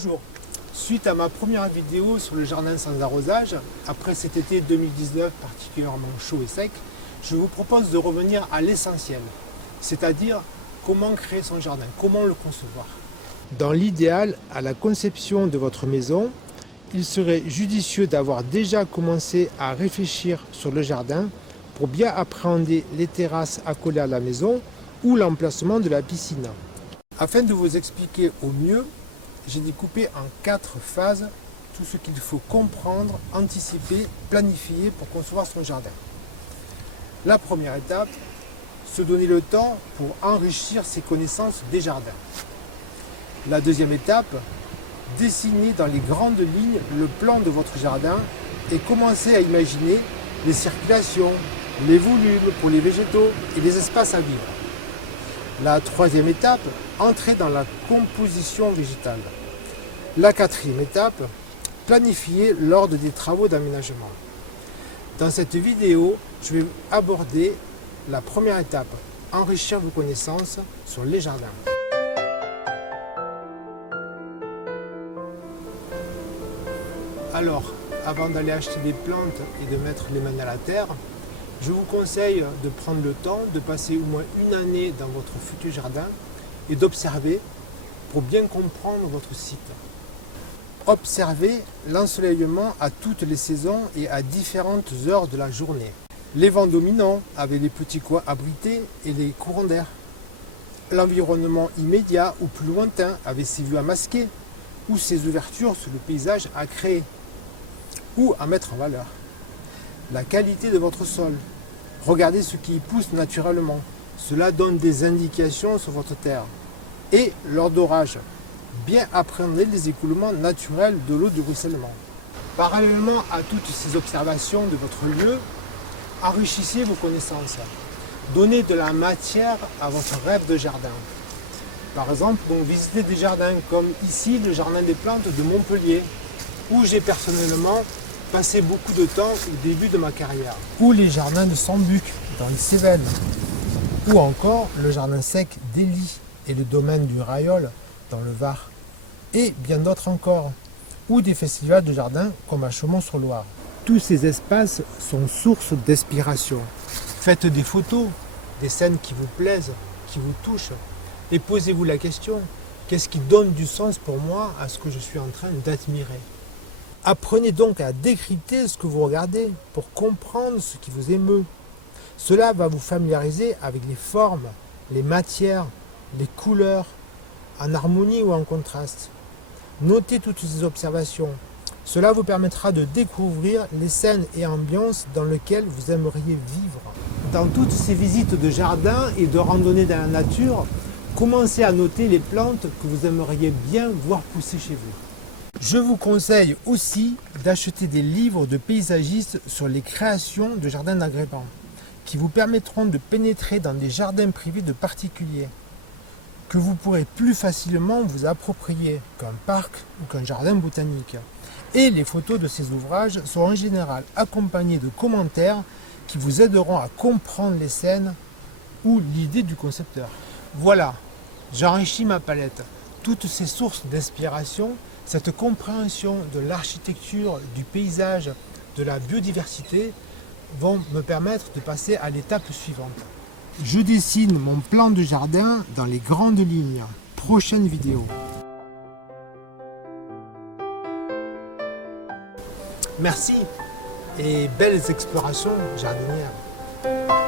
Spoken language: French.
Bonjour, suite à ma première vidéo sur le jardin sans arrosage, après cet été 2019 particulièrement chaud et sec, je vous propose de revenir à l'essentiel, c'est-à-dire comment créer son jardin, comment le concevoir. Dans l'idéal, à la conception de votre maison, il serait judicieux d'avoir déjà commencé à réfléchir sur le jardin pour bien appréhender les terrasses accolées à la maison ou l'emplacement de la piscine. Afin de vous expliquer au mieux, j'ai découpé en 4 phases tout ce qu'il faut comprendre, anticiper, planifier pour concevoir son jardin. La première étape, se donner le temps pour enrichir ses connaissances des jardins. La deuxième étape, dessiner dans les grandes lignes le plan de votre jardin et commencer à imaginer les circulations, les volumes pour les végétaux et les espaces à vivre. La troisième étape, entrer dans la composition végétale. La quatrième étape, planifier l'ordre des travaux d'aménagement. Dans cette vidéo, je vais aborder la première étape, enrichir vos connaissances sur les jardins. Alors, avant d'aller acheter des plantes et de mettre les mains à la terre, je vous conseille de prendre le temps de passer au moins une année dans votre futur jardin et d'observer pour bien comprendre votre site. Observez l'ensoleillement à toutes les saisons et à différentes heures de la journée. Les vents dominants avec les petits coins abrités et les courants d'air. L'environnement immédiat ou plus lointain avec ses vues à masquer ou ses ouvertures sur le paysage à créer ou à mettre en valeur. La qualité de votre sol. Regardez ce qui y pousse naturellement. Cela donne des indications sur votre terre. Et lors d'orage, bien appréhender les écoulements naturels de l'eau du ruissellement. Parallèlement à toutes ces observations de votre lieu, enrichissez vos connaissances. Donnez de la matière à votre rêve de jardin. Par exemple, visitez des jardins comme ici le jardin des plantes de Montpellier, où j'ai personnellement passé beaucoup de temps au début de ma carrière. Ou les jardins de Sambuc, dans les Cévennes. Ou encore le jardin sec d'Ely et le domaine du Rayol, dans le Var. Et bien d'autres encore. Ou des festivals de jardin comme à Chaumont-sur-Loire. Tous ces espaces sont source d'inspiration. Faites des photos, des scènes qui vous plaisent, qui vous touchent. Et posez-vous la question, qu'est-ce qui donne du sens pour moi à ce que je suis en train d'admirer ? Apprenez donc à décrypter ce que vous regardez pour comprendre ce qui vous émeut. Cela va vous familiariser avec les formes, les matières, les couleurs, en harmonie ou en contraste. Notez toutes ces observations. Cela vous permettra de découvrir les scènes et ambiances dans lesquelles vous aimeriez vivre. Dans toutes ces visites de jardin et de randonnée dans la nature, commencez à noter les plantes que vous aimeriez bien voir pousser chez vous. Je vous conseille aussi d'acheter des livres de paysagistes sur les créations de jardins d'agrément, qui vous permettront de pénétrer dans des jardins privés de particuliers, que vous pourrez plus facilement vous approprier qu'un parc ou qu'un jardin botanique. Et les photos de ces ouvrages sont en général accompagnées de commentaires qui vous aideront à comprendre les scènes ou l'idée du concepteur. Voilà, j'enrichis ma palette. Toutes ces sources d'inspiration, cette compréhension de l'architecture, du paysage, de la biodiversité vont me permettre de passer à l'étape suivante. Je dessine mon plan de jardin dans les grandes lignes. Prochaine vidéo. Merci et belles explorations jardinières.